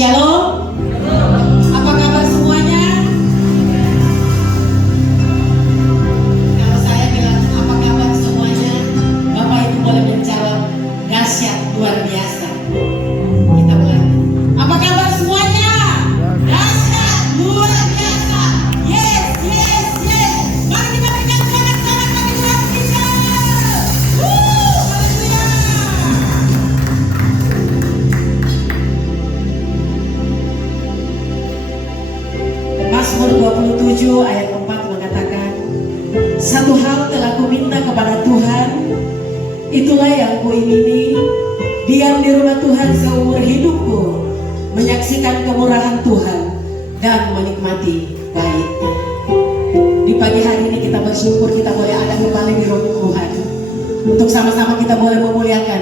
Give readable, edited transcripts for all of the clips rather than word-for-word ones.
Shalom. Apa kabar semuanya? Kalau saya bilang apa kabar semuanya, Bapak Ibu boleh menjawab dahsyat luar biasa. Kita mulai. Apa kabar semuanya? Dahsyat luar biasa. Yes, yes, yes. Mari kita berikan sorak-sorak bagi Tuhan kita. Haleluya. Mazmur 27 ayat 4 mengatakan, satu hal telah kuminta kepada Tuhan, itulah yang kuingini, diam di rumah Tuhan seumur hidupku, menyaksikan kemurahan Tuhan dan menikmati baiknya. Di pagi hari ini kita bersyukur kita boleh ada kembali di rumah Tuhan, untuk sama-sama kita boleh memuliakan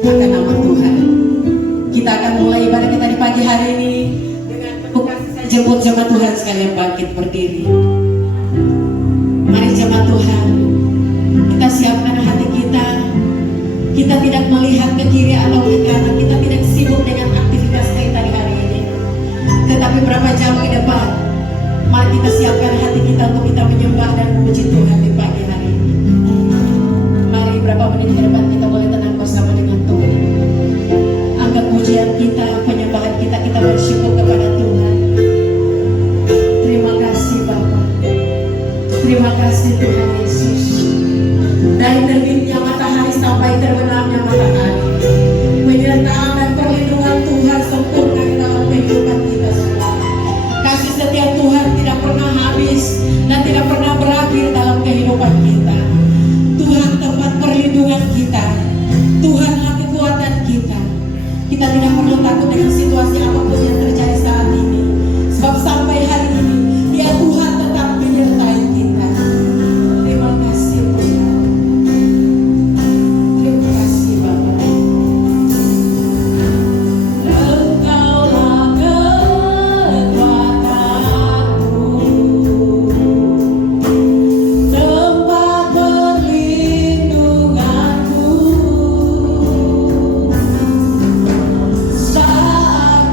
akan nama Tuhan. Kita akan mulai ibadah kita di pagi hari ini dengan membuka jemput jemaat Tuhan sekalian bangkit berdiri. Mari jemaat Tuhan, kita siapkan hati kita. Kita tidak melihat ke kiri atau ke kanan. Kita tidak sibuk dengan aktivitas kita di hari ini. Tetapi berapa jam ke depan, mari kita siapkan hati kita untuk kita menyembah dan memuji Tuhan di pagi hari ini. Mari berapa menit ke depan kita boleh tenang bersama dengan Tuhan. Angkat pujian kita, penyembahan kita, kita bersyukur kepada Tuhan. Terima kasih Bapa. Terima kasih Tuhan Yesus. Dari terbitnya matahari sampai terbenamnya matahari, penyertaan dan perlindungan Tuhan sempurna di dalam kehidupan kita semua. Kasih setia Tuhan tidak pernah habis dan tidak pernah berakhir dalam kehidupan kita. Tuhan tempat perlindungan kita, Tuhanlah kekuatan kita. Kita tidak perlu takut dengan situasi apapun yang terjadi saat ini, sebab sampai hari ini Dia Tuhan tetap menyertai kita. Terima kasih Tuhan. Terima kasih Bapak. Engkaulah kekuatanku, tempat perlindunganku, saat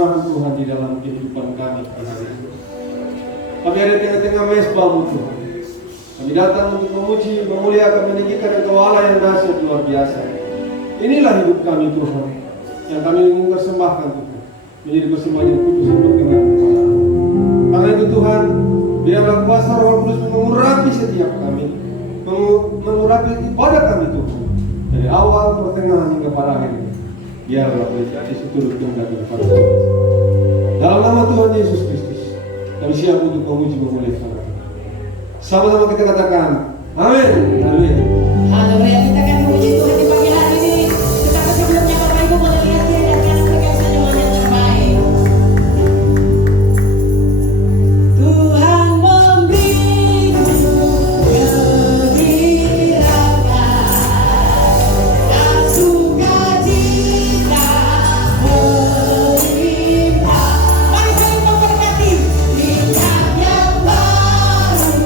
kemurahan Tuhan di dalam kehidupan kami hari ini. Kami ada di tengah-tengah mesbah-Mu Tuhan. Kami datang untuk memuji, memuliakan, meninggikan Engkau Allah yang dahsyat luar biasa. Inilah hidup kami Tuhan, yang kami ingin persembahkan Tuhan, menjadi persembahan yang kudus yang berkenan kepada-Mu. Karena itu Tuhan, biarlah kuasa Roh Kudus mengurapi setiap kami, mengurapi ibadah kami Tuhan, dari awal, pertengahan hingga pada akhirnya. Biarlah menjadi seturut kehendak daripada Tuhan. Dalam nama Tuhan Yesus Kristus, kami siap untuk memuji memuliakan Tuhan. Sama-sama kita katakan, amin. Haleluya. Haleluya, kita akan memuji Tuhan di pagi hari ini. Tetapi sebelumnya Bapak Ibu boleh lihat kiri dan kanan berikan senyuman yang terbaik. Tuhan memberiku kegembiraan dan sukacita melimpah. Mari saling memberkati bintang yang baru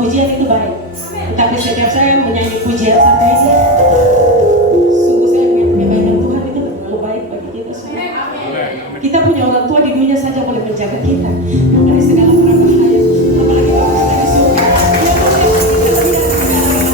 pujian itu baik. Tetapi setiap saya menyanyi pujian satu ini, sungguh saya memang Tuhan itu terlalu baik bagi kita semua. Kita punya orang tua di dunia saja boleh menjaga kita dari segala bahaya. Apalagi kalau kita di surga, dia boleh kita lebih dari segala bahaya.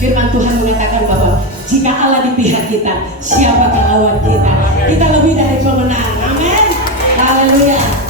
Firman Tuhan mengatakan bahwa jika Allah di pihak kita, siapakah lawan kita? Kita lebih dari pemenang. Amin. Haleluya.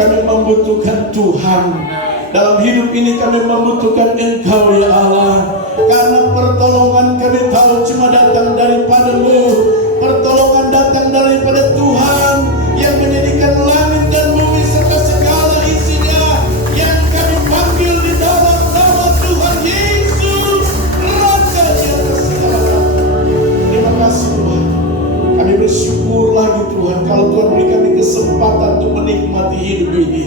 kami membutuhkan Tuhan. Dalam hidup ini kami membutuhkan Engkau ya Allah. Karena pertolongan kami tahu cuma datang daripada-Mu. Pertolongan datang daripada Tuhan yang menjadikan langit dan bumi serta segala isinya, yang kami panggil di dalam nama Tuhan Yesus, Raja di atas segala. Terima kasih Tuhan. Kami bersyukur lagi Tuhan kalau Tuhan beri kami kesempatan untuk menikmati hidup ini.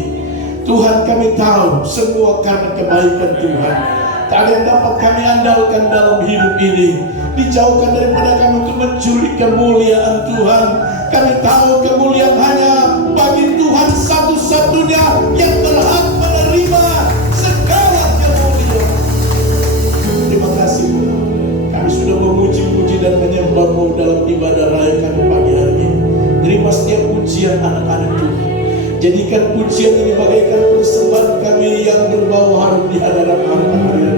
Tuhan, kami tahu semua karena kebaikan Tuhan. Tak ada yang dapat kami andalkan dalam hidup ini. Dijauhkan daripada kami untuk mencuri kemuliaan Tuhan. Kami tahu kemuliaan hanya bagi Tuhan satu-satunya yang berhak menerima segala kemuliaan. Terima kasih Tuhan. Kami sudah memuji-muji dan menyembah-Mu dalam ibadah raya kami pagi hari ini. Terima setiap pujian anak-anak Tuhan. Jadikan pujian ini bagaikan persembahan kami yang berbau harum di hadapan Tuhan.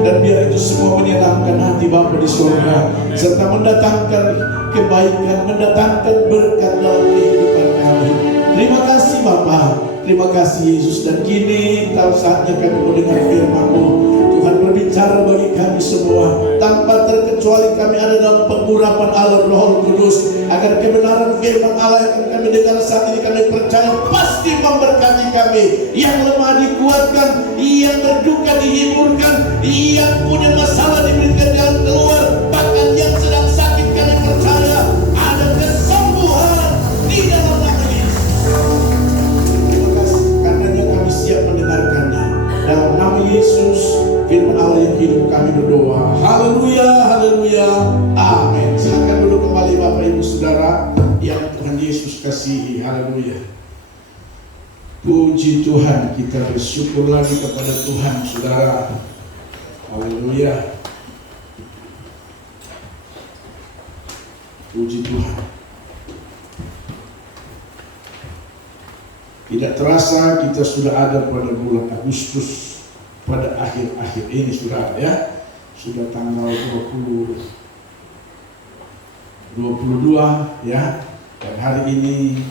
Dan biar itu semua menyenangkan hati Bapa di surga, serta mendatangkan kebaikan, mendatangkan berkat dalam kehidupan kami. Terima kasih Bapa, terima kasih Yesus. Dan kini tahu saatnya kami mendengar firman-Mu. Tuhan berbicara bagi kami semua. Tanpa terkecuali kami ada dalam pengurapan Allah Roh Kudus, agar kebenaran firman Allah yang kami dengar saat ini kami percaya pasti memberkati kami. Yang lemah dikuatkan, yang berduka dihiburkan, yang punya masalah diberikan jalan keluar, bahkan yang sedang sakit kami percaya ada kesembuhan di dalam nama Yesus. Terima kasih karenanya kami siap mendengarkannya. Dalam nama Yesus, firman Allah yang hidup, kami berdoa. Haleluya, haleluya, amin. Silakan dulu kembali Bapak Ibu Saudara yang Tuhan Yesus kasihi. Haleluya. Puji Tuhan, kita bersyukur lagi kepada Tuhan Saudara. Haleluya. Puji Tuhan. Tidak terasa kita sudah ada pada bulan Agustus, pada akhir-akhir ini sudah ya. Sudah tanggal 22 ya. Dan hari ini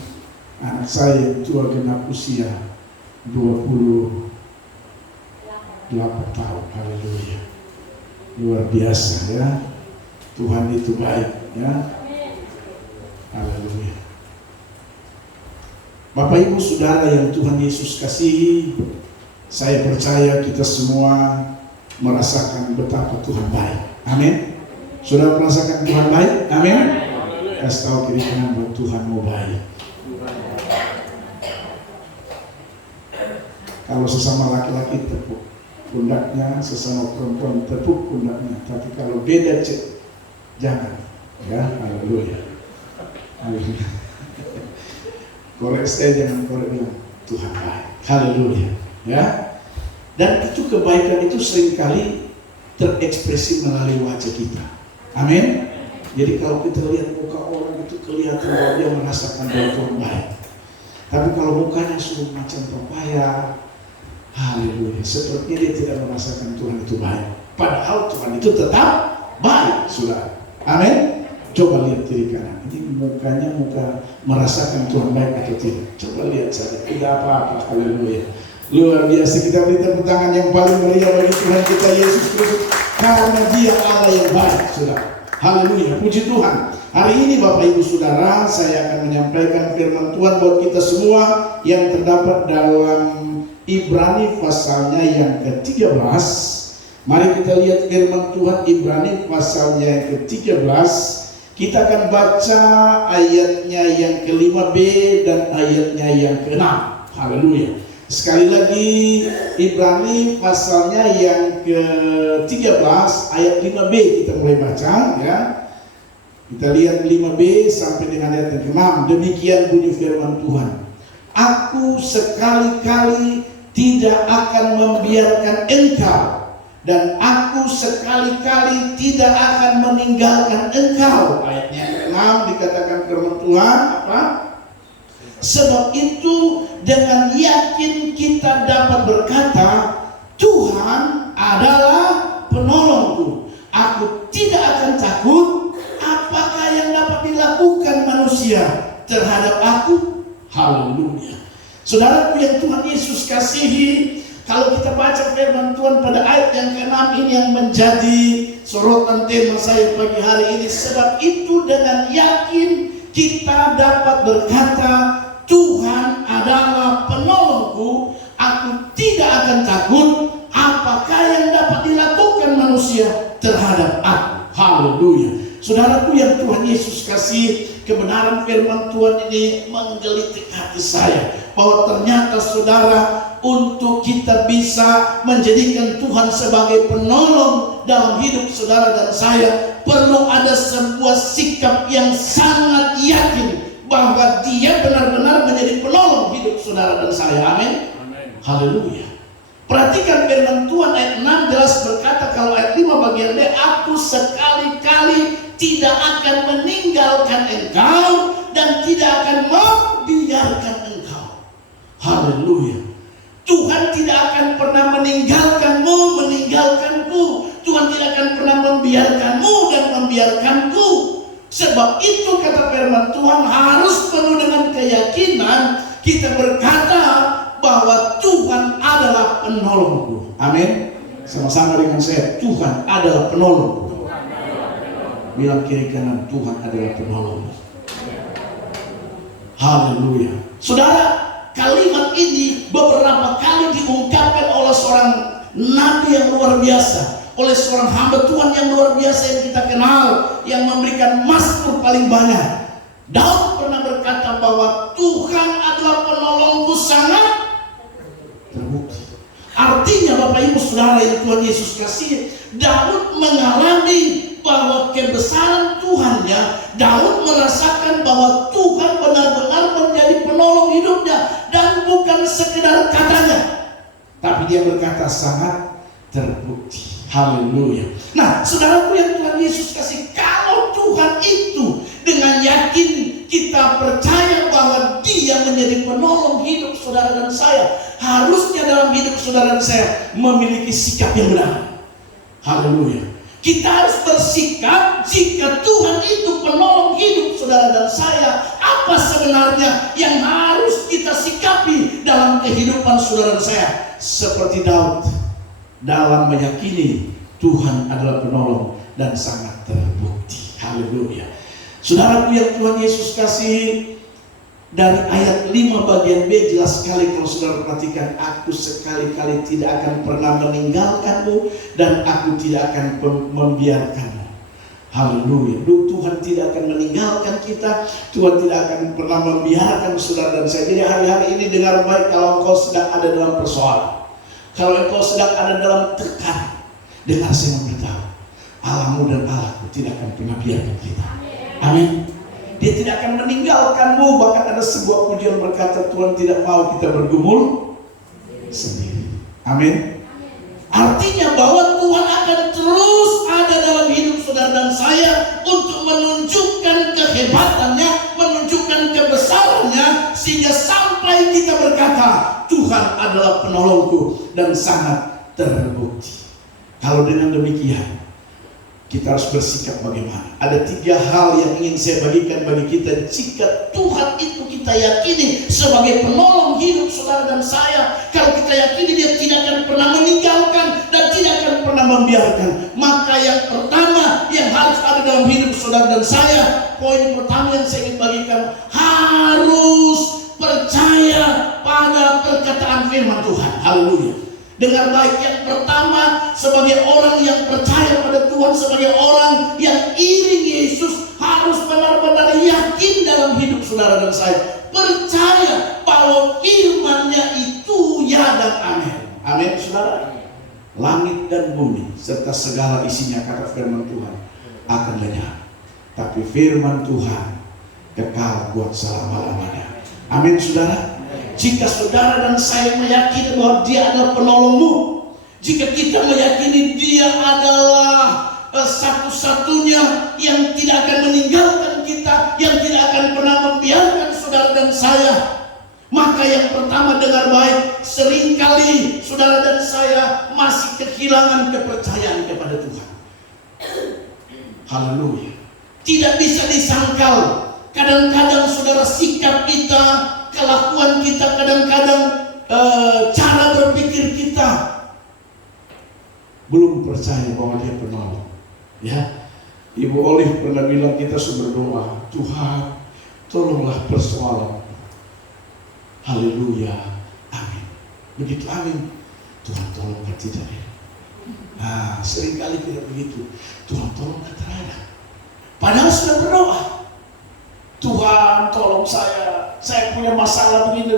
anak saya yang tua genap usia 28 tahun. Haleluya. Luar biasa ya. Tuhan itu baik ya. Haleluya. Bapak Ibu Saudara yang Tuhan Yesus kasihi, saya percaya kita semua merasakan betapa Tuhan baik. Amin. Sudah merasakan Tuhan baik? Amin. Kasih tahu kiri kanan bahwa Tuhan mau baik. Kalau sesama laki-laki tepuk pundaknya, sesama perempuan tepuk pundaknya. Tapi kalau beda jangan. Ya, haleluya. Haleluya. Korek saya jangan korek bilang Tuhan baik. Haleluya. Ya. Dan itu kebaikan itu seringkali terekspresi melalui wajah kita. Amin. Jadi kalau kita lihat muka orang itu kelihatan bahwa dia merasakan bahwa Tuhan baik. Tapi kalau mukanya sudah macam papaya, haleluya, sepertinya dia tidak merasakan Tuhan itu baik. Padahal Tuhan itu tetap baik, saudara. Amin. Coba lihat kiri kanan. Ini mukanya muka merasakan Tuhan baik atau tidak? Coba lihat saja. Tidak apa-apa. Haleluya. Luar biasa. Kita beri tepuk tangan yang paling meriah bagi Tuhan kita Yesus Kristus, karena Dia Allah yang baik, saudara. Haleluya. Puji Tuhan. Hari ini Bapak Ibu Saudara, saya akan menyampaikan firman Tuhan buat kita semua yang terdapat dalam Ibrani pasalnya yang ke-13. Mari kita lihat firman Tuhan Ibrani pasalnya yang ke-13. Kita akan baca ayatnya yang ke-5b dan ayatnya yang ke-6. Haleluya. Sekali lagi Ibrani pasalnya yang ke-13 ayat 5b kita mulai baca ya. Kita lihat 5b sampai dengan ayat yang ke-6. Demikian bunyi firman Tuhan. Aku sekali-kali tidak akan membiarkan engkau, dan aku sekali-kali tidak akan meninggalkan engkau. Ayatnya ke-6 dikatakan firman Tuhan apa? Sebab itu dengan yakin kita dapat berkata, Tuhan adalah penolongku. Aku tidak akan takut. Apakah yang dapat dilakukan manusia terhadap aku? Haleluya. Saudaraku yang Tuhan Yesus kasihi, kalau kita baca firman Tuhan pada ayat yang ke-6 ini yang menjadi sorotan tema saya pagi hari ini. Sebab itu dengan yakin kita dapat berkata, Tuhan adalah penolongku, aku tidak akan takut apakah yang dapat dilakukan manusia terhadap aku. Haleluya. Saudaraku yang Tuhan Yesus kasih, kebenaran firman Tuhan ini menggelitik hati saya, bahwa ternyata saudara, untuk kita bisa menjadikan Tuhan sebagai penolong dalam hidup saudara dan saya, perlu ada sebuah sikap yang sangat yakin bahwa Dia benar-benar menjadi penolong hidup saudara dan saya. Amin. Haleluya. Perhatikan firman Tuhan ayat 6 jelas berkata, kalau ayat 5 bagian B, aku sekali-kali tidak akan meninggalkan engkau dan tidak akan membiarkan engkau. Haleluya. Tuhan tidak akan pernah meninggalkanmu, meninggalkanku. Tuhan tidak akan pernah membiarkanmu dan membiarkanku. Sebab itu kata firman Tuhan harus penuh dengan keyakinan kita berkata bahwa Tuhan adalah penolongku. Amin. Sama-sama dengan saya, Tuhan adalah penolongku. Bilang kiri kanan, Tuhan adalah penolongku. Haleluya. Saudara, kalimat ini beberapa kali diungkapkan oleh seorang nabi yang luar biasa, oleh seorang hamba Tuhan yang luar biasa yang kita kenal, yang memberikan mazmur paling banyak. Daud pernah berkata bahwa Tuhan adalah penolongku sangat terbukti. Artinya Bapak Ibu Saudara yang Tuhan Yesus kasih, Daud mengalami bahwa kebesaran Tuhannya. Daud merasakan bahwa Tuhan benar-benar menjadi penolong hidupnya, dan bukan sekedar katanya, tapi dia berkata sangat terbukti. Haleluya. Nah, saudaraku yang Tuhan Yesus kasih, kalau Tuhan itu dengan yakin kita percaya bahwa Dia menjadi penolong hidup saudara dan saya, harusnya dalam hidup saudara dan saya memiliki sikap yang benar. Haleluya. Kita harus bersikap, jika Tuhan itu penolong hidup saudara dan saya, apa sebenarnya yang harus kita sikapi dalam kehidupan saudara dan saya? Seperti Daud, dalam meyakini Tuhan adalah penolong dan sangat terbukti. Haleluya. Saudaraku yang Tuhan Yesus kasih, dari ayat 5 bagian B jelas sekali kalau saudara perhatikan, aku sekali-kali tidak akan pernah meninggalkanmu dan aku tidak akan membiarkanmu. Haleluya. Tuhan tidak akan meninggalkan kita, Tuhan tidak akan pernah membiarkan saudara dan saya. Jadi hari-hari ini dengar baik, kalau engkau sedang ada dalam persoalan, kalau engkau sedang ada dalam tekanan, dengar saya memberitahu, Allahmu dan Allahku tidak akan pernah biarkan kita. Amin. Dia tidak akan meninggalkanmu. Bahkan ada sebuah pujian berkata, Tuhan tidak mau kita bergumul sendiri. Amin. Artinya bahwa Tuhan akan terus ada dalam hidup saudara dan saya untuk menunjukkan kehebatannya, menunjukkan kebesarannya, sehingga sampai kita berkata, Tuhan adalah penolongku dan sangat terbukti. Kalau dengan demikian, kita harus bersikap bagaimana? Ada 3 hal yang ingin saya bagikan bagi kita. Jika Tuhan itu kita yakini sebagai penolong hidup saudara dan saya, kalau kita yakini Dia tidak akan pernah meninggalkan dan tidak akan pernah membiarkan, maka yang pertama yang harus ada dalam hidup saudara dan saya, poin pertama yang saya ingin bagikan, harus percaya pada perkataan firman Tuhan. Haleluya. Dengar baik, yang pertama, sebagai orang yang percaya pada Tuhan, sebagai orang yang iring Yesus, harus benar-benar yakin dalam hidup saudara dan saya, percaya bahwa firman-Nya itu ya dan amin. Amin saudara. Langit dan bumi serta segala isinya, kata firman Tuhan, akan lenyap, tapi firman Tuhan kekal buat selama-lamanya. Amin saudara. Jika saudara dan saya meyakini bahwa Dia adalah penolongmu, jika kita meyakini Dia adalah satu-satunya yang tidak akan meninggalkan kita, yang tidak akan pernah membiarkan saudara dan saya, maka yang pertama, dengar baik, seringkali saudara dan saya masih kehilangan kepercayaan kepada Tuhan. Haleluya. Tidak bisa disangkal, kadang-kadang saudara, sikap kita kelakuan kita, kadang-kadang cara berpikir kita belum percaya bahwa Dia penolong. Ya, Ibu Olive pernah bilang kita harus berdoa, Tuhan tolonglah persoalan. Haleluya, amin. Begitu amin, Tuhan tolonglah tidak ya. Nah, seringkali tidak begitu. Tuhan tolonglah terhadap. Padahal sudah berdoa, Tuhan tolong saya punya masalah begini.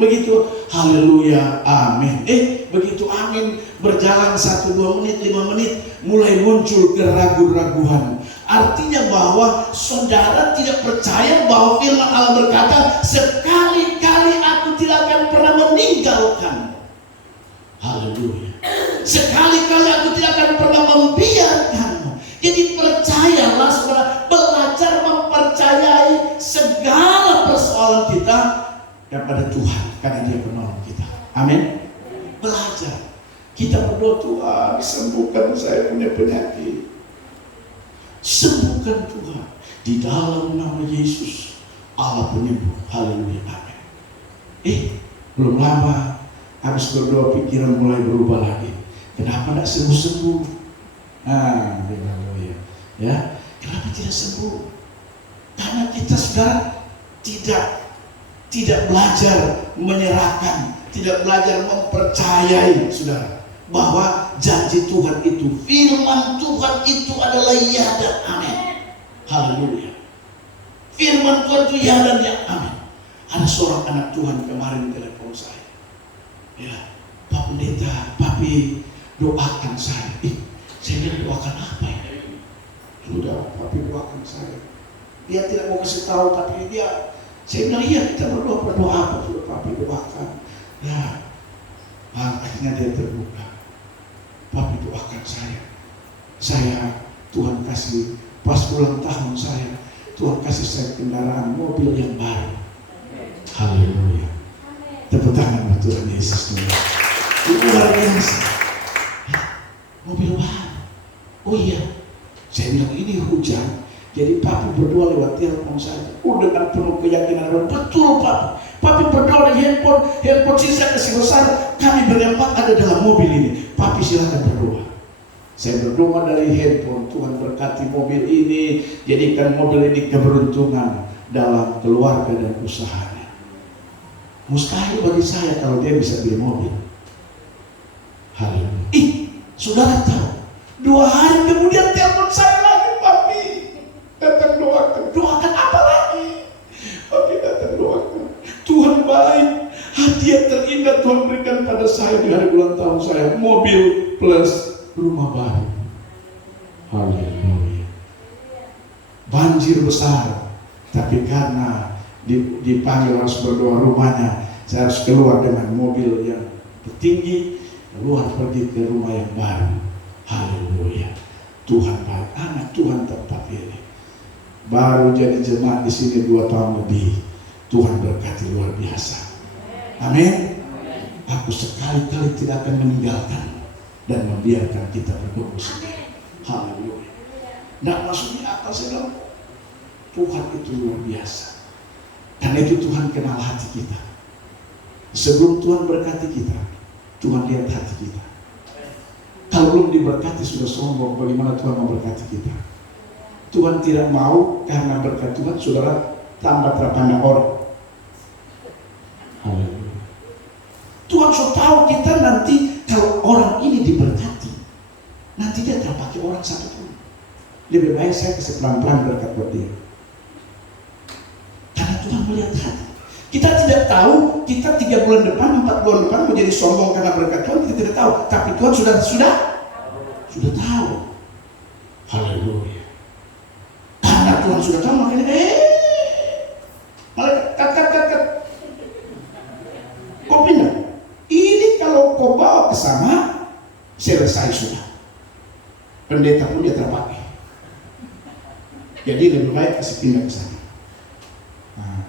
Begitu, haleluya, amin. Begitu amin, berjalan 1, 2 menit, 5 menit, mulai muncul keraguan-raguan. Artinya bahwa saudara tidak percaya bahwa firman Allah berkata, sekali-kali aku tidak akan pernah meninggalkan. Haleluya. Sekali-kali aku tidak akan pernah membiarkanmu. Jadi percayalah saudara, belajar mempercayai segala persoalan kita kepada Tuhan, karena Dia penolong kita. Amin. Belajar. Kita berdoa, Tuhan sembuhkan saya punya penyakit. Sembuhkan Tuhan. Di dalam nama Yesus, Allah penyembuh. Haleluya, amin. Belum lama habis berdoa, pikiran mulai berubah lagi. Kenapa tidak sembuh-sembuh? Haleluya. Ya, kenapa tidak sembuh? Karena kita sekarang tidak belajar menyerahkan, tidak belajar mempercayai, saudara, bahwa janji Tuhan itu, firman Tuhan itu adalah ya dan amin. Haleluya. Firman Tuhan itu ya dan ya amin. Ada seorang anak Tuhan kemarin telepon saya. Ya, Pak Pendeta, Papi doakan saya. Saya bilang, doakan apa ya? Sudah, Papi doakan saya. Dia tidak mau kasih tahu, tapi saya bilang, iya kita berdoa apa? Sudah, Papi doakan. Ya, akhirnya dia terbuka. Papi doakan saya Tuhan kasih, pas ulang tahun saya, Tuhan kasih saya kendaraan mobil yang baru. Haleluya. Tepuk tangan buat Tuhan Yesus. Luar biasa. Mobil baru. Oh iya, saya bilang ini hujan, jadi Papi berdoa lewat telepon saja. Dengan penuh keyakinan, betul Papi. Papi berdoa di handphone sisa kasih besar, kami berempat ada dalam mobil ini. Papi silakan berdoa. Saya berdoa dari handphone, Tuhan berkati mobil ini, jadikan mobil ini keberuntungan dalam keluarga dan usahanya. Mustahil bagi saya kalau dia bisa beli mobil. Haleluya. Saudara tahu, 2 hari kemudian telepon saya lagi, Papi datang doakan apa lagi? Papi datang doakan. Tuhan baik, hadiah terindah Tuhan berikan pada saya di hari ulang tahun saya, mobil plus rumah baru. Haleluya. Banjir besar, tapi karena dipanggil harus berdoa rumahnya, saya harus keluar dengan mobil yang tinggi, keluar pergi ke rumah yang baru. Haleluya. Tuhan baik, anak Tuhan tempat ini. Baru jadi jemaat di sini 2 tahun lebih. Tuhan berkati luar biasa. Amin. Aku sekali-kali tidak akan meninggalkan dan membiarkan kita berdoa sendiri. Haleluya. Nah, maksudnya apa sih dong? Tuhan itu luar biasa. Karena itu Tuhan kenal hati kita. Sebelum Tuhan berkati kita, Tuhan lihat hati kita. Kalau belum diberkati sudah sombong, bagaimana Tuhan memberkati kita? Tuhan tidak mau karena berkat Tuhan, saudara, tambah terpandang orang. Haleluya. Tuhan sudah tahu kita nanti kalau orang ini diberkati, nanti dia terpakai orang satu pun. Lebih baik saya kasih pelan-pelan berkat buat dia. Karena Tuhan melihat hati. Kita tidak tahu, kita 3 bulan depan, 4 bulan depan mau jadi sombong karena berkat Tuhan, kita tidak tahu. Tapi Tuhan sudah tahu. Haleluya. Karena Tuhan sudah tahu, makanya kat. Kau pindah. Ini kalau kau bawa ke sana, selesai sudah. Pendeta pun dia terpakai. Jadi lebih baik kasih pindah ke sana. Nah,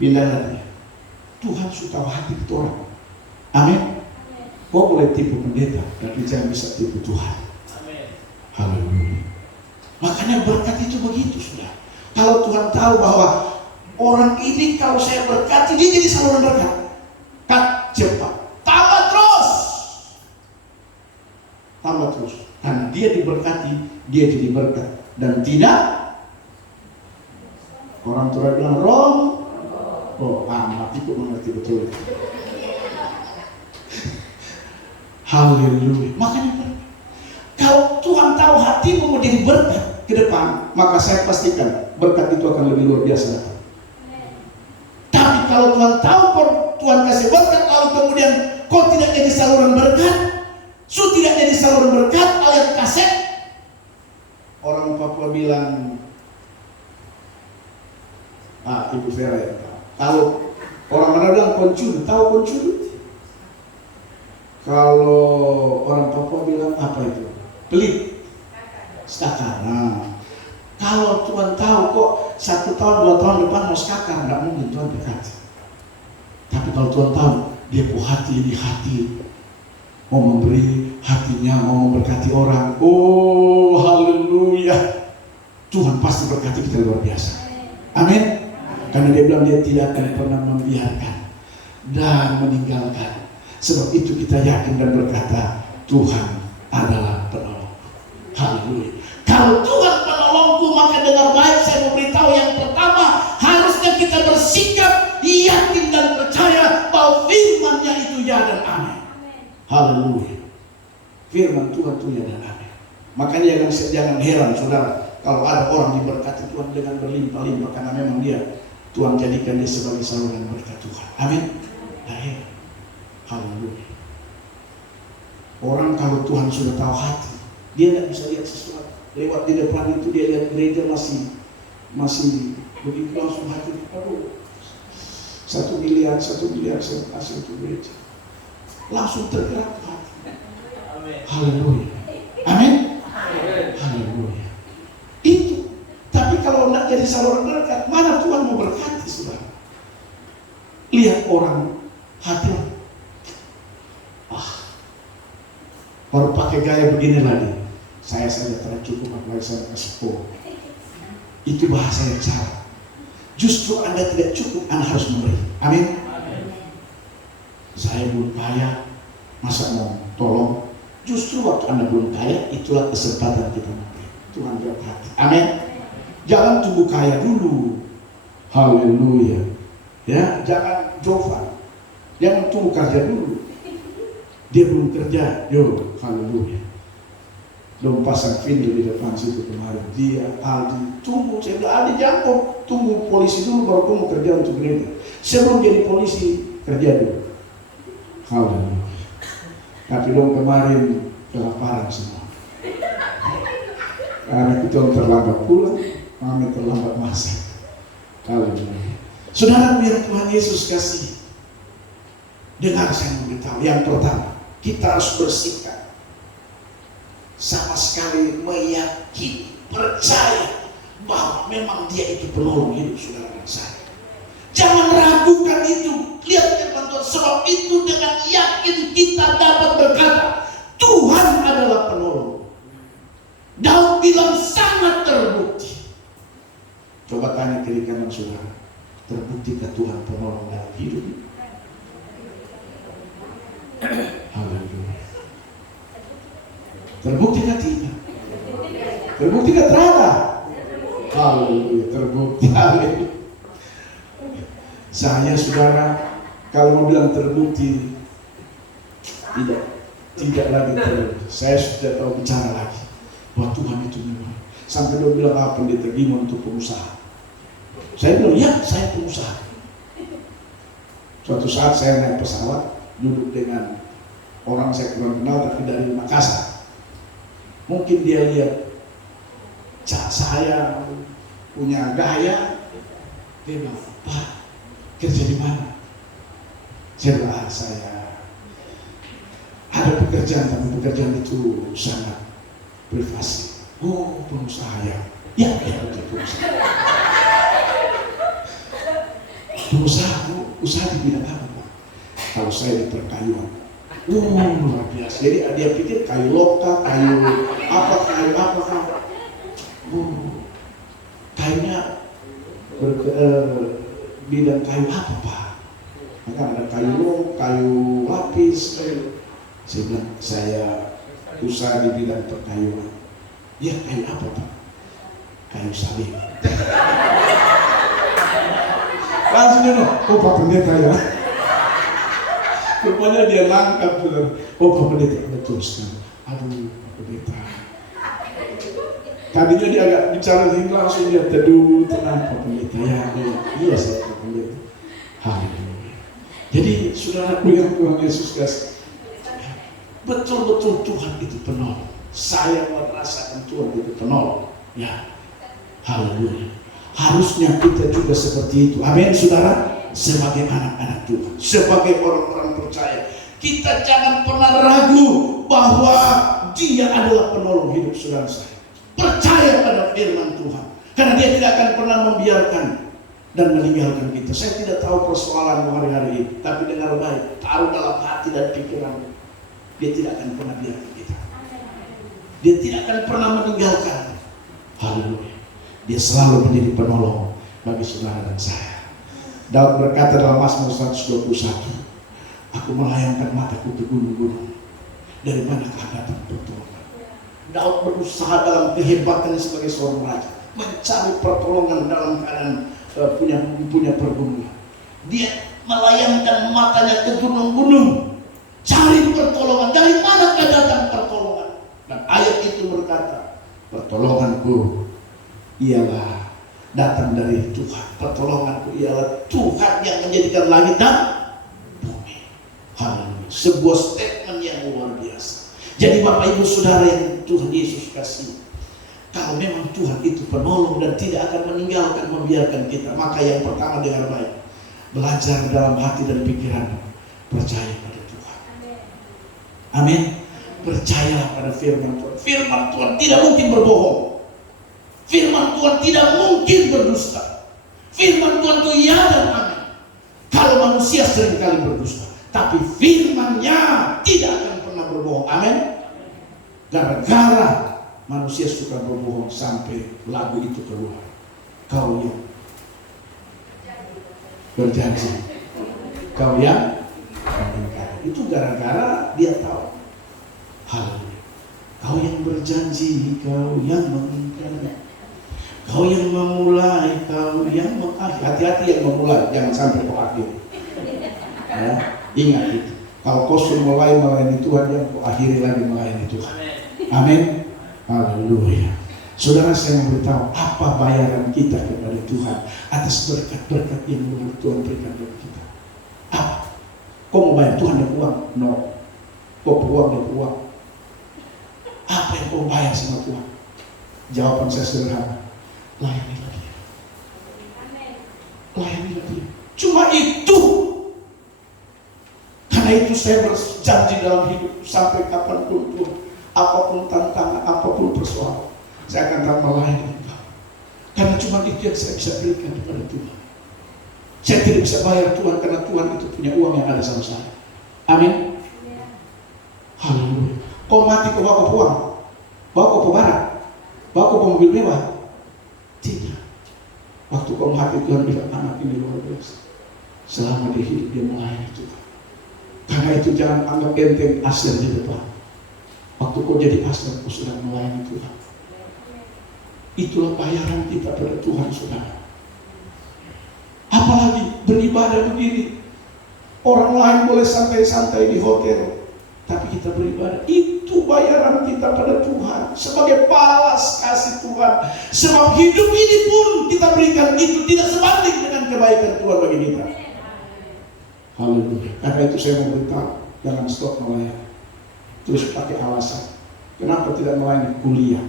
pindah lagi. Tuhan sudah tahu hati kita orang. Amin. Kau boleh tipu pendeta, tapi jangan bisa tipu Tuhan. Amin. Haleluya. Makanya berkat itu begitu sudah. Kalau Tuhan tahu bahwa orang ini kalau saya berkati dia jadi saluran berkat. Cepat, tambah terus. Dan dia diberkati, dia jadi berkat. Dan tidak, orang tua bilang amat itu mengerti betul. Haleluya. Makanya kalau Tuhan tahu hatimu mau jadi berkat ke depan, maka saya pastikan berkat itu akan lebih luar biasa datang. Tapi kalau Tuhan tahu Tuhan kasih berkat lalu kemudian kau tidak jadi saluran berkat, tidak jadi saluran berkat alias kaset. Orang Papua bilang, Ibu Vera ya. Kalau orang mana bilang koncudu, tahu koncudu? Kalau orang Papua bilang apa itu? Pelit, skakar. Kalau Tuhan tahu kok 1 tahun 2 tahun depan mau skakar, nggak mungkin Tuhan berkati. Tapi kalau Tuhan tahu dia hati ini hati mau memberi, hatinya mau memberkati orang. Oh haleluya, Tuhan pasti berkati kita luar biasa. Amin. Karena dia bilang dia tidak akan pernah membiarkan dan meninggalkan. Sebab itu kita yakin dan berkata Tuhan adalah penolong. Haleluya. Kalau Tuhan penolongku, maka dengar baik saya memberitahu yang pertama, harusnya kita bersikap yakin dan percaya bahwa firman-Nya itu ya dan amin. Haleluya. Firman Tuhan itu ya dan amin. Makanya jangan heran saudara kalau ada orang diberkati Tuhan dengan berlimpah-limpah, karena memang Tuhan jadikan dia sebagai saluran berkat Tuhan. Amin. Haleluya. Orang kalau Tuhan sudah tahu hati, dia tidak bisa lihat sesuatu. Lewat di depan itu dia lihat gereja masih begitu langsung hati. Aduh, 1 miliar saya kasih untuk gereja. Langsung tergerak hati. Haleluya. Amin. Haleluya. Itu. Tapi kalau tidak jadi saluran berkat, mana Tuhan mau berkati saudara? Lihat orang hati. Baru pakai gaya begini lagi. Saya saja tidak cukup, apalagi saya kasih po. Itu bahasa yang salah. Justru Anda tidak cukup, Anda harus memberi. Amin. Saya belum kaya, masa mau tolong? Justru waktu Anda belum kaya, itulah kesempatan kita memberi. Tuhan berkati. Amin. Jangan tunggu kaya dulu. Haleluya. Ya, jangan jovan. Jangan tunggu kerja dulu. Dia belum kerja, haleluya. Belum pasang video di depan situ kemarin. Dia, Aldi, tunggu, saya bilang, Aldi jangkau, tunggu polisi dulu baru kamu kerja untuk gereja. Sebelum jadi polisi, kerja dulu. Haleluya. Tapi dong kemarin kelaparan semua. Karena kita terlambat pulang, kami terlambat masak. Haleluya. Saudara yang Tuhan Yesus kasih, dengar saya memberitahu. Yang pertama, kita harus bersikap sama sekali meyakini, percaya bahwa memang dia itu penolong hidup saudara dan saya. Jangan ragukan itu. Lihat firman Tuhan, sebab itu dengan yakin kita dapat berkata, Tuhan adalah penolong. Daud bilang sangat terbukti. Coba tanya kiri kanan saudara, terbuktikah Tuhan penolong dalam hidup? Haleluya. Terbukti tidak? Terbukti terada? Haleluya, terbukti. Haleluya. Saya saudara, kalau mau bilang terbukti, tidak lagi terbukti. Saya sudah tahu bicara lagi bahwa Tuhan itu memang. Sampai dia bilang pendeta Gimon untuk pengusaha. Saya bilang ya, saya pengusaha. Suatu saat saya naik pesawat, duduk dengan orang saya kurang kenal tapi dari Makassar. Mungkin dia lihat saya punya gaya, dia bilang, Pak, kerja di mana? Saya bilang, saya ada pekerjaan, tapi pekerjaan itu sangat privasi. Oh, pengusaha ya? Ya, pengusaha. Pengusaha, usaha di bidang apa, Pak? Kalau saya di perkayuan. Luar biasa. Jadi dia pikir kayu lokal, kayu apa. Kayunya bidang kayu apa Pak? Maka ada kayu long, kayu lapis. Saya bilang, saya usaha di bidang perkayuan. Ya, kayu apa Pak? Kayu salib. Langsung dia bilang, oh Pak Pendeta ya. Rupanya dia nangkap, oh Pak Pendeta, betul sekali. Aduh Pak Pendeta. Tadinya dia agak bicara ini, langsung dia teduh, tenang Pak Pendeta ya. Iya saya Pak Pendeta. Haleluya. Jadi saudaraku yang Tuhan Yesus kasih, betul-betul Tuhan itu penolong. Saya merasakan Tuhan itu penolong. Ya, haleluya. Harusnya kita juga seperti itu. Amin, saudara. Sebagai anak-anak Tuhan, sebagai orang-orang percaya, kita jangan pernah ragu bahwa Dia adalah penolong hidup saudara saya. Percaya pada firman Tuhan, karena Dia tidak akan pernah membiarkan dan meninggalkan kita. Saya tidak tahu persoalan hari-hari ini, tapi dengar baik, taruh dalam hati dan pikiran, Dia tidak akan pernah biarkan kita. Dia tidak akan pernah meninggalkan. Haleluya. Dia selalu menjadi penolong bagi saudara dan saya. Daud berkata dalam Mazmur 121, aku melayangkan mataku ke gunung-gunung, dari manakah datang pertolongan? Daud berusaha dalam kehebatannya sebagai seorang raja, mencari pertolongan dalam keadaan punya pergumulan. Dia melayangkan matanya ke gunung-gunung, cari pertolongan. Dari manakah datang pertolongan? Dan ayat itu berkata, pertolonganku ialah datang dari Tuhan. Pertolonganku ialah Tuhan yang menjadikan langit dan bumi. Haleluya. Sebuah statement yang luar biasa. Jadi Bapak Ibu Saudara yang Tuhan Yesus kasih, kalau memang Tuhan itu penolong dan tidak akan meninggalkan, membiarkan kita, maka yang pertama dengar baik, belajar dalam hati dan pikiran, percaya pada Tuhan. Amin. Percayalah pada firman Tuhan. Firman Tuhan tidak mungkin berbohong. Firman Tuhan tidak mungkin berdusta. Firman Tuhan itu ya dan amin. Kalau manusia seringkali berdusta, tapi firman-Nya tidak akan pernah berbohong. Amin. Gara-gara manusia suka berbohong sampai lagu itu keluar. Kau yang berjanji, kau yang mengingkari. Itu gara-gara dia tahu. Haleluya. Kau yang berjanji, kau yang mengingkari. Kau yang memulai, kau yang mengakhiri. Hati-hati yang memulai, jangan sampai kau akhiri. Ya, ingat itu. Kalau kau sudah mulai melayani Tuhan, yang kau akhiri lagi melayani Tuhan. Amin. Haleluya. Saudara, saya memberitahu apa bayaran kita kepada Tuhan atas berkat-berkat yang Tuhan berikan kepada kita. Apa? Kau mau bayar Tuhan dengan uang? No. Kau peruang dengan uang. Apa yang kau bayar sama Tuhan? Jawaban saya sederhana. Layanilah Dia. Layanilah Dia. Cuma itu. Karena itu saya berjanji dalam hidup sampai kapanpun Tuhan, apapun tantangan, apapun persoalan, saya akan tetap melayani Engkau. Karena cuma itu yang saya bisa berikan kepada Tuhan. Saya tidak bisa bayar Tuhan karena Tuhan itu punya uang yang ada sama saya. Amin. Haleluya. Kau mati kau bawa uang, bawa kau barang, bawa kau mobil mewah. Tidak. Waktu kau mati Tuhan bilang anak ini luar biasa. Selama dia hidup dia melayani Tuhan. Karena itu jangan anggap enteng hasil di depan. Waktu kau jadi hasil kau sudah melayani Tuhan. Itulah bayaran kita pada Tuhan, saudara. Apalagi beribadah begini. Orang lain boleh santai-santai di hotel, tapi kita beribadah. Itu bayaran kita pada Tuhan sebagai balas kasih Tuhan. Sebab hidup ini pun kita berikan itu tidak sebanding dengan kebaikan Tuhan bagi kita. Haleluya. Karena itu saya memberitahu, jangan stop melayani. Terus pakai alasan, kenapa tidak melayani kuliah?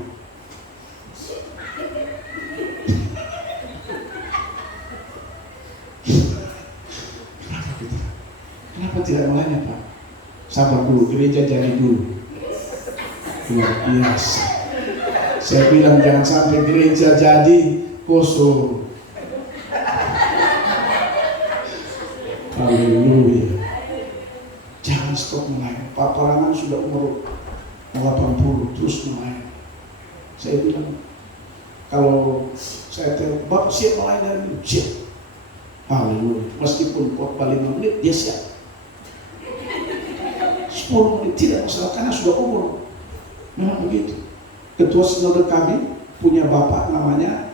Kenapa tidak melayani Pak? Sabar dulu, gereja jadi dulu. Luar biasa. Saya bilang jangan sampai gereja jadi kosong. Haleluya. Jangan stop melayani. Pak Parangan sudah umur 80 terus melayani. Saya bilang kalau saya tanya, Bapak siap melayani dari dulu? Siap. Haleluya. Meskipun khotbah 5 menit dia siap. 10 menit tidak masalah karena sudah umur. Memang begitu. Ketua sinode kami punya bapak namanya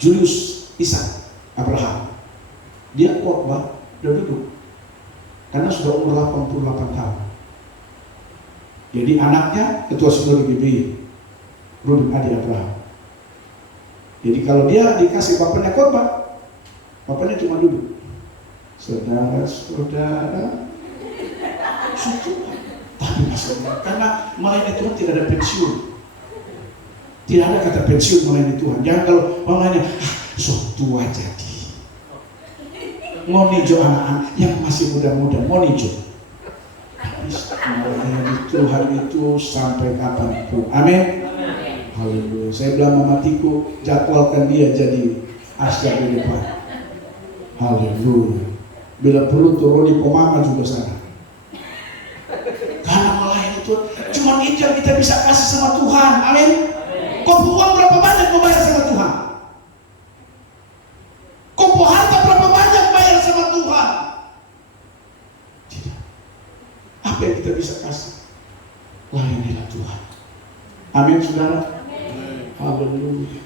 Julius Ishak Abraham. Dia khotbah udah duduk karena sudah umur 88 tahun. Jadi anaknya ketua sinode GBI Ruben Adi Abraham. Jadi kalau dia dikasih bapaknya khotbah, bapaknya cuma duduk. Saudara-saudara, tapi maksudnya karena melayani Tuhan tidak ada pensiun. Tidak ada kata pensiun melayani Tuhan. Jangan kalau mamanya sok tua jadi. Mau nijo anak-anak yang masih muda-muda, mau nijo. Melayani Tuhan itu sampai kapanpun. Amin. Haleluya. Saya bilang mematiku, jadwalkan dia jadi asyik di depan. Haleluya. Bila perlu turun di pemama juga sana. Karena melayani Tuhan, cuma itu yang kita bisa kasih sama Tuhan. Amin. Kau uang berapa banyak kau bayar sama Tuhan? Kau harta berapa banyak bayar sama Tuhan? Tidak. Apa yang kita bisa kasih? Layanilah Tuhan. Amin, saudara. Haleluya.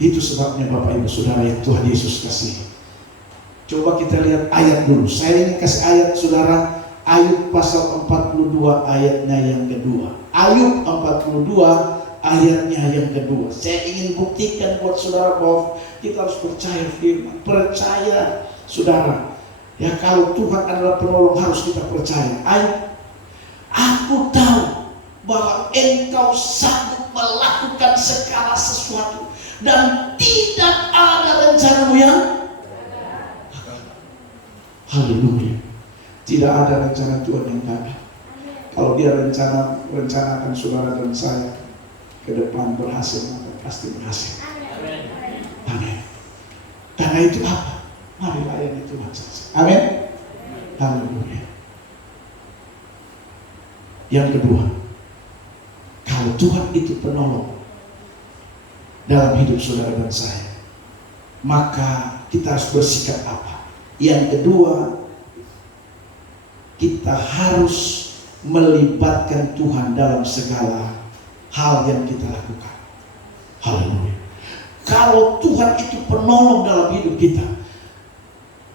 Itu sebabnya Bapak Ibu Saudara yang Tuhan Yesus kasih. Coba kita lihat ayat dulu. Saya ingin kasih ayat saudara, Ayub pasal 42 ayatnya yang kedua. Ayub 42 ayatnya yang kedua. Saya ingin buktikan buat saudara bahwa kita harus percaya firman. Percaya saudara. Ya kalau Tuhan adalah penolong harus kita percaya. Ayub, aku tahu bahwa engkau sanggup melakukan segala sesuatu dan tidak ada rencanamu yang haleluya. Tidak ada rencana Tuhan yang gagal. Kalau dia rencanakan saudara dan saya ke depan berhasil, maka pasti berhasil. Amin. Karena itu apa? Mari layani Tuhan saja. Amin. Haleluya. Yang kedua, kalau Tuhan itu penolong dalam hidup saudara dan saya, maka kita harus bersikap apa? Yang kedua, kita harus melibatkan Tuhan dalam segala hal yang kita lakukan. Haleluya. Kalau Tuhan itu penolong dalam hidup kita,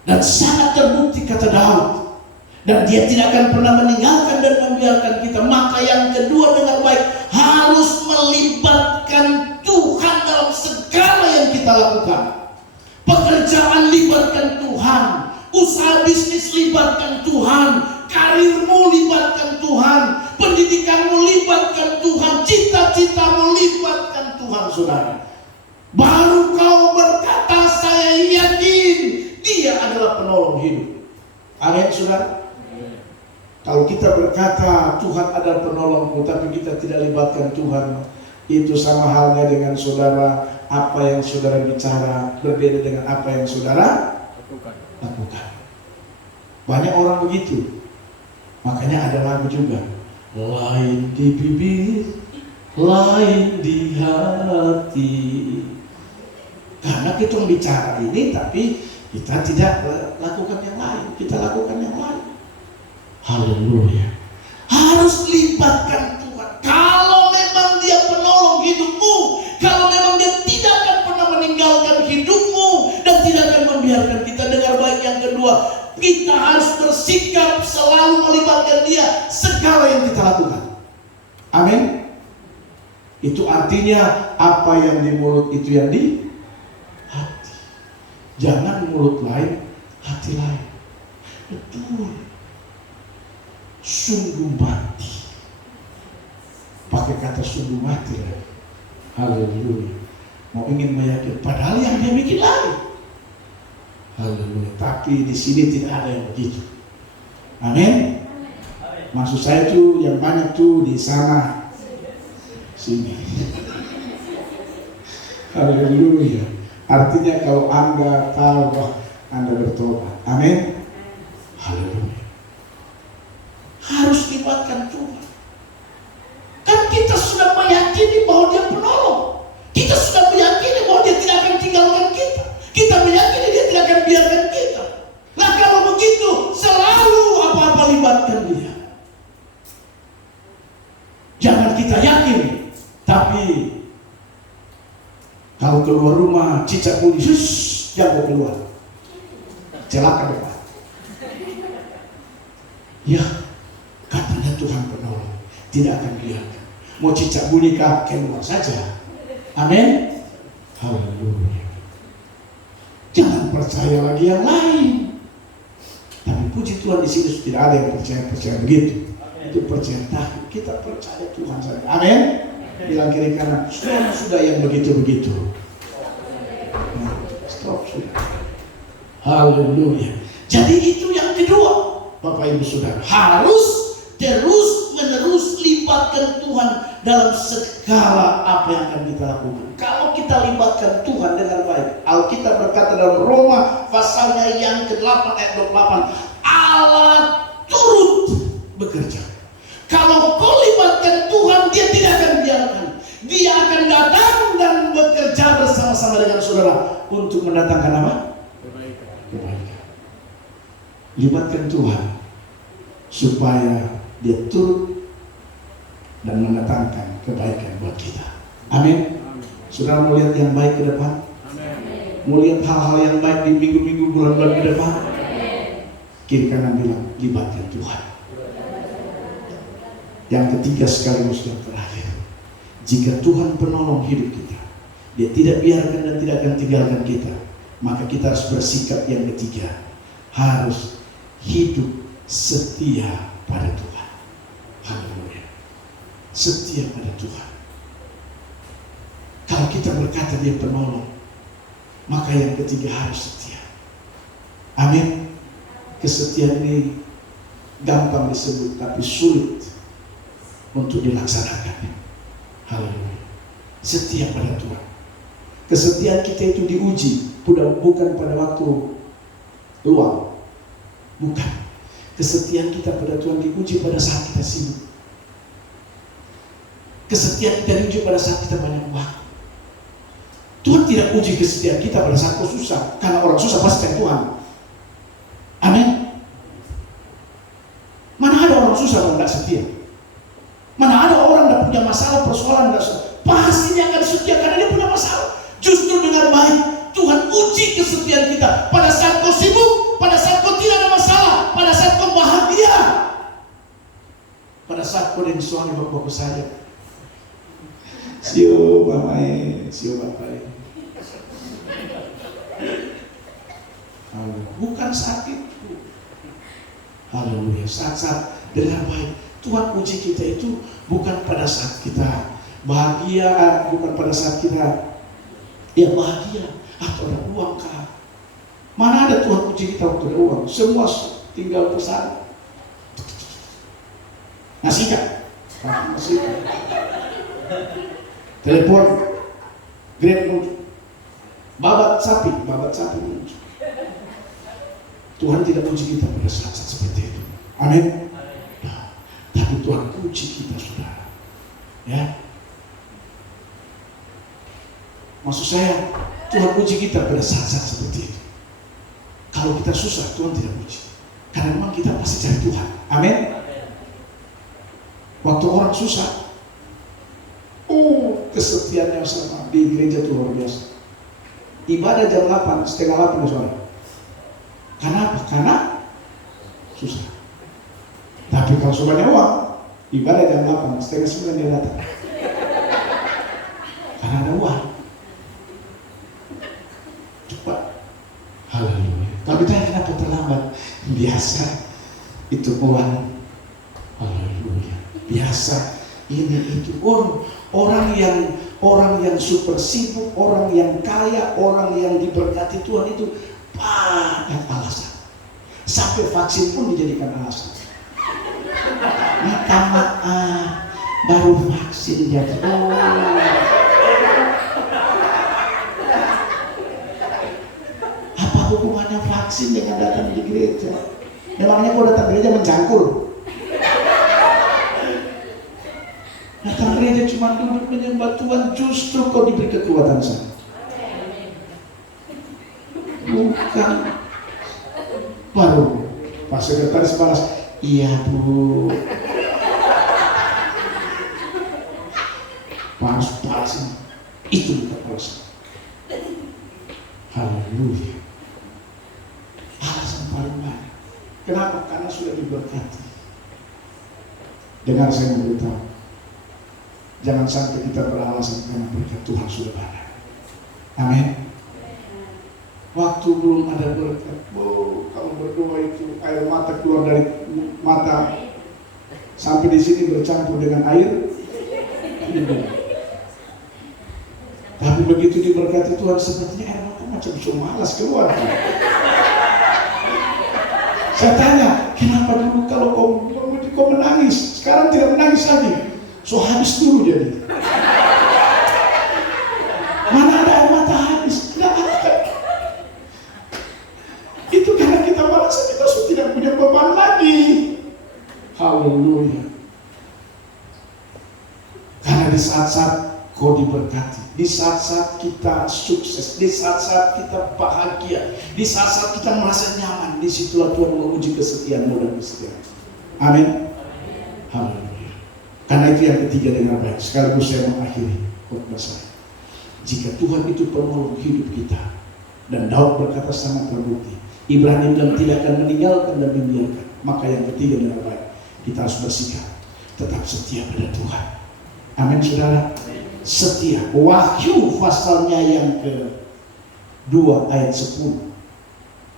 dan sangat terbukti kata Daud, dan dia tidak akan pernah meninggalkan dan membiarkan kita, maka yang kedua dengan baik harus melibatkan Tuhan dalam segala yang kita lakukan. Pekerjaan libatkan Tuhan, usaha bisnis libatkan Tuhan, karirmu libatkan Tuhan, pendidikanmu libatkan Tuhan, cita-citamu libatkan Tuhan, saudara. Baru kau berkata, saya yakin Dia adalah penolong hidup. Amin, saudara. Kalau kita berkata Tuhan adalah penolongku, tapi kita tidak libatkan Tuhan, itu sama halnya dengan saudara, apa yang saudara bicara berbeda dengan apa yang saudara lakukan. Banyak orang begitu. Makanya ada lagu juga, lain di bibir, lain di hati. Karena kita bicara ini, tapi kita tidak lakukan yang lain. Kita lakukan yang lain. Haleluya. Harus libatkan Tuhan. Kalau memang Dia penolong hidupmu, kalau memang Dia tidak akan pernah meninggalkan hidupmu dan tidak akan membiarkan kita. Dengar baik yang kedua, kita harus bersikap selalu melibatkan Dia segala yang kita lakukan. Amin. Itu artinya apa yang di mulut itu yang di hati. Jangan mulut lain, hati lain. Betul. Sungguh mati. Pakai kata sungguh mati. Haleluya. Mau ingin meyakinkan, padahal yang dia bikin lain. Haleluya. Tapi di sini tidak ada yang begitu. Amin. Maksud saya tuh yang banyak tuh di sana, sini. Haleluya. Artinya kalau Anda tahu, Anda bertobat. Amin. Haleluya. Harus libatkan Tuhan. Kan kita sudah meyakini bahwa Dia penolong. Kita sudah Jangan kita yakin, tapi kalau keluar rumah cicak bunyi, jangan keluar, celaka depan. Ya, katanya Tuhan penolong, tidak akan biarkan. Mau cicak bunyi keluar saja. Amin. Haleluya. Jangan percaya lagi yang lain. Tapi puji Tuhan di sini tidak ada yang percaya begitu. Itu percaya takut. Kita percaya Tuhan saja. Amin. Bilang kiri kanan, sudah yang begitu-begitu. Nah, stop sudah. Haleluya. Jadi itu yang kedua, Bapak Ibu Saudara, harus terus menerus libatkan Tuhan dalam segala apa yang akan kita lakukan. Kalau kita libatkan Tuhan dengan baik, Alkitab berkata dalam Roma pasalnya yang ke-8 ayat 28, Allah turut bekerja. Kalau kau libatkan Tuhan, Dia tidak akan biarkan. Dia akan datang dan bekerja bersama-sama dengan saudara untuk mendatangkan apa? Kebaikan. Libatkan Tuhan supaya Dia turut dan mendatangkan kebaikan buat kita. Amin. Saudara mau lihat yang baik ke depan? Amin. Mau lihat hal-hal yang baik di minggu-minggu, bulan-bulan ke depan? Kiri kanan bilang, libatkan Tuhan. Yang ketiga sekaligus yang terakhir, jika Tuhan penolong hidup kita, Dia tidak biarkan dan tidak akan tinggalkan kita, maka kita harus bersikap yang ketiga, harus hidup setia pada Tuhan. Haleluya. Setia pada Tuhan. Kalau kita berkata Dia penolong, maka yang ketiga harus setia. Amin. Kesetiaan ini gampang disebut, tapi sulit untuk dilaksanakan. Haleluya. Setia pada Tuhan. Kesetiaan kita itu diuji, bukan pada waktu luang. Bukan. Kesetiaan kita pada Tuhan diuji pada saat kita sibuk. Kesetiaan kita diuji pada saat kita banyak waktu. Tuhan tidak uji kesetiaan kita pada saat kau susah, karena orang susah pasti cari Tuhan. Amin. Mana ada orang susah kalau tidak setia? Mana ada orang tidak punya masalah, persoalan tidak setia? Pasti dia akan setia karena dia punya masalah. Justru dengan baik Tuhan uji kesetiaan kita pada saat kau sibuk, pada saat kau tidak ada masalah, pada saat kau bahagia, pada saat kau dengan suami bapak saja. Sio mamae, sio bapak. Bukan saat itu. Haleluya. Saat-saat dengan baik Tuhan uji kita itu bukan pada saat kita bahagia, bukan pada saat kita bahagia atau ada uang kah. Mana ada Tuhan uji kita waktu ada uang? Semua tinggal pesan. Ngasih kah? Ngasih. Telepon, Grab muncul. Babat sapi muncul. Tuhan tidak uji kita pada saat-saat seperti itu. Amin. Nah, tapi Tuhan uji kita, saudara. Ya. Maksud saya, Tuhan uji kita pada saat-saat seperti itu. Kalau kita susah, Tuhan tidak uji. Karena memang kita pasti cari Tuhan. Amin. Waktu orang susah, kesetiaannya sama di gereja itu luar biasa. Ibadah jam 8, setengah 8 sore. Karena apa? Karena susah. Tapi kalau sobatnya uang, ibadah jam 8, setengah 9 dia datang. Karena ada uang. Cepat. Haleluya. Tapi kenapa terlambat? Biasa. Itu uang. Haleluya. Biasa. Ini itu orang yang super sibuk, orang yang kaya, orang yang diberkati Tuhan itu banyak alasan. Sampai vaksin pun dijadikan alasan. Minta maaf, baru vaksin jadi. Apa hubungannya vaksin dengan datang di gereja? Memangnya kau datang gereja mencangkul? Datang gereja cuma duduk menyembah Tuhan, justru kau diberi kekuatan sana. Bukan. Baru Pak Sekretaris balas, iya Bu. Harus balas itu bukan alasan. Haleluya. Alasan paling banyak. Kenapa? Karena sudah diberkati. Dengar saya memberitahu, jangan sampai kita beralasan karena berkat Tuhan sudah banyak. Amin. Waktu belum ada berkat, kalau berdoa itu air mata keluar dari mata sampai di sini bercampur dengan air. Tapi begitu diberkati Tuhan, sepertinya air mata macam malas keluar. Saya tanya, kenapa dulu kalau kau menangis, sekarang tidak menangis lagi? So habis dulu jadi. Mana ada air mata habis? Tidak ada. Itu karena kita merasa kita sudah tidak punya beban lagi. Haleluya. Karena di saat-saat kau diberkati, di saat-saat kita sukses, di saat-saat kita bahagia, di saat-saat kita merasa nyaman, disitulah Tuhan menguji kesetiaanmu dan kesetiaan. Amin. Haleluya. Karena itu yang ketiga dengan baik. Sekaligus saya mengakhiri khotbah saya. Jika Tuhan itu penolong hidup kita, dan Daud berkata sangat terbukti, Ibrani bilang tidak akan meninggalkan dan membiarkan. Maka yang ketiga dengan baik, kita harus bersikap tetap setia pada Tuhan. Amin, saudara. Setia. Wahyu pasalnya yang ke-2 ayat 10.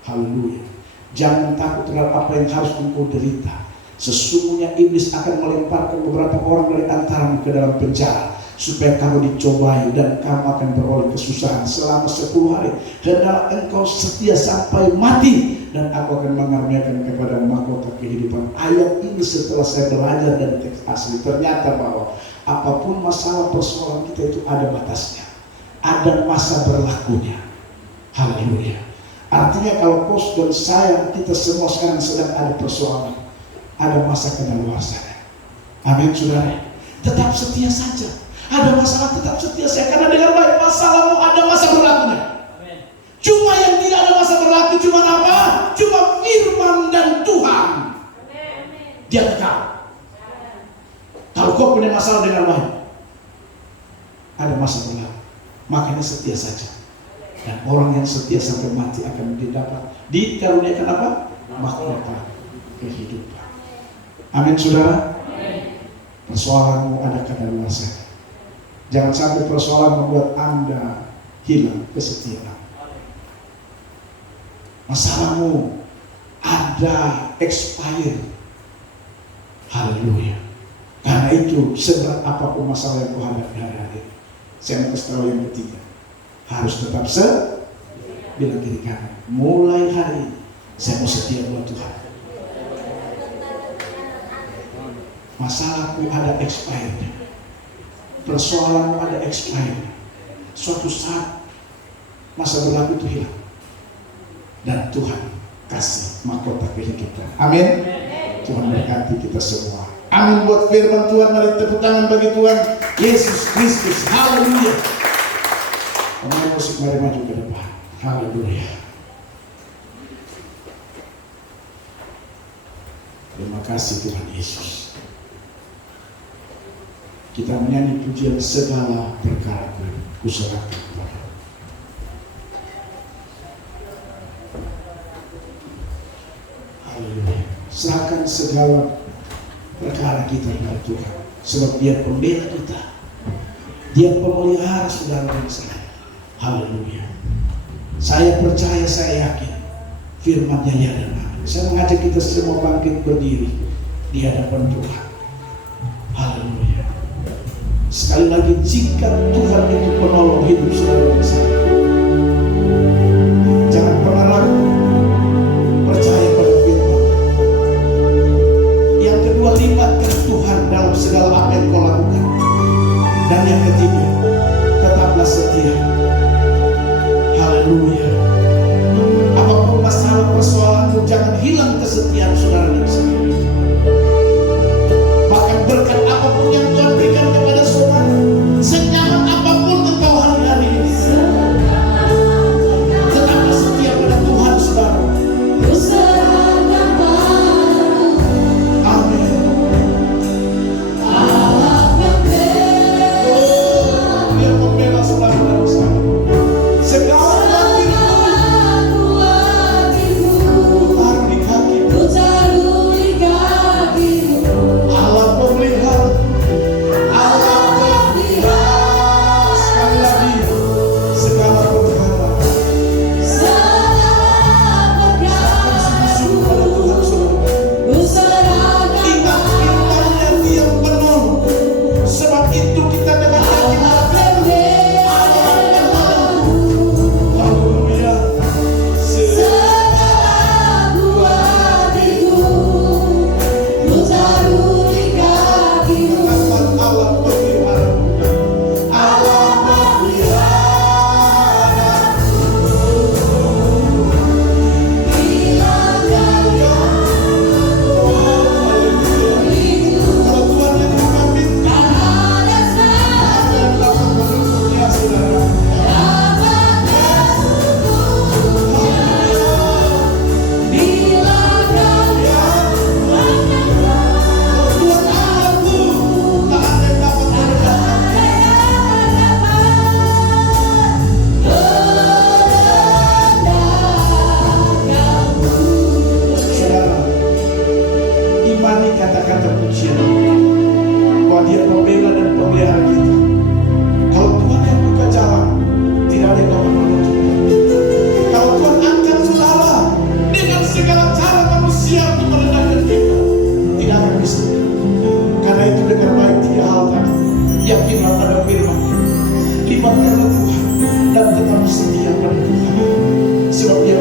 Haleluya. Jangan takut terhadap apa yang harus engkau derita. Sesungguhnya iblis akan melemparkan beberapa orang dari antaramu ke dalam penjara, supaya kamu dicobai dan kamu akan beroleh kesusahan selama 10 hari. Hendaklah engkau setia sampai mati, dan aku akan mengaruniakan kepada mahkota kehidupan. Ayat ini setelah saya belajar dari teks asli, ternyata bahwa apapun masalah persoalan kita itu ada batasnya, ada masa berlakunya. Haleluya. Artinya kalau kau dan saya, kita semua sekarang sedang ada persoalan, ada masa kadaluarsanya. Amin, saudara. Tetap setia saja. Ada masalah, tetap setia saja. Karena dengan baik, masalahmu ada masa berlakunya. Cuma yang tidak ada masa berlaku cuma apa? Cuma firman dan Tuhan. Dia kekal. Kalau kau punya masalah dengan baik, ada masa berlaku. Makanya setia saja. Dan orang yang setia sampai mati akan dikaruniakan apa? Mahkota kehidupan. Amin, saudara. Persoalanmu ada kadaluarsa. Jangan sampai persoalan membuat Anda hilang kesetiaan. Masalahmu ada expired. Haleluya. Karena itu seberat apapun masalah yang kau hadapi hari-hari, saya mau kasih tahu yang ketiga, harus tetap bilang kiri kanan. Mulai hari ini saya mau setia buat Tuhan. Masalahku ada expired, persoalanmu ada expired. Suatu saat masa berlaku itu hilang, dan Tuhan kasih mahkota kehidupan. Amin. Tuhan berkati kita semua. Amin. Buat firman Tuhan, mari tepuk tangan bagi Tuhan Yesus Kristus. Haleluya. Pemain musik mari maju ke depan. Haleluya. Terima kasih Tuhan Yesus. Kita menyanyi pujian segala perkara kuserahkan kepada. Haleluya. Serahkan segala perkara kita kepada Tuhan, sebab Dia pembela kita, Dia pemelihara saudara dan saya. Haleluya. Saya percaya, saya yakin firman-Nya ya dan amin. Saya mengajak kita semua bangkit berdiri di hadapan Tuhan. Haleluya. Sekali lagi, jika Tuhan itu penolong hidup saudara dan saya, jangan pernah ragu, percaya pada firman. Yang kedua, libatkan Tuhan dalam segala apa yang kau lakukan. Dan yang ketiga, tetaplah setia. Haleluya. Apapun masalah persoalanmu, jangan hilang kesetiaan saudara dan saya. Bahkan berkat apapun yang Tuhan berikan kepada saudara, senyaman apapun engkau hari-hari ini, tetaplah setia pada Tuhan saudara. Amin. pada firman-Nya. Libatkanlah Tuhan dan tetap setia pada Tuhan. Sebab Dia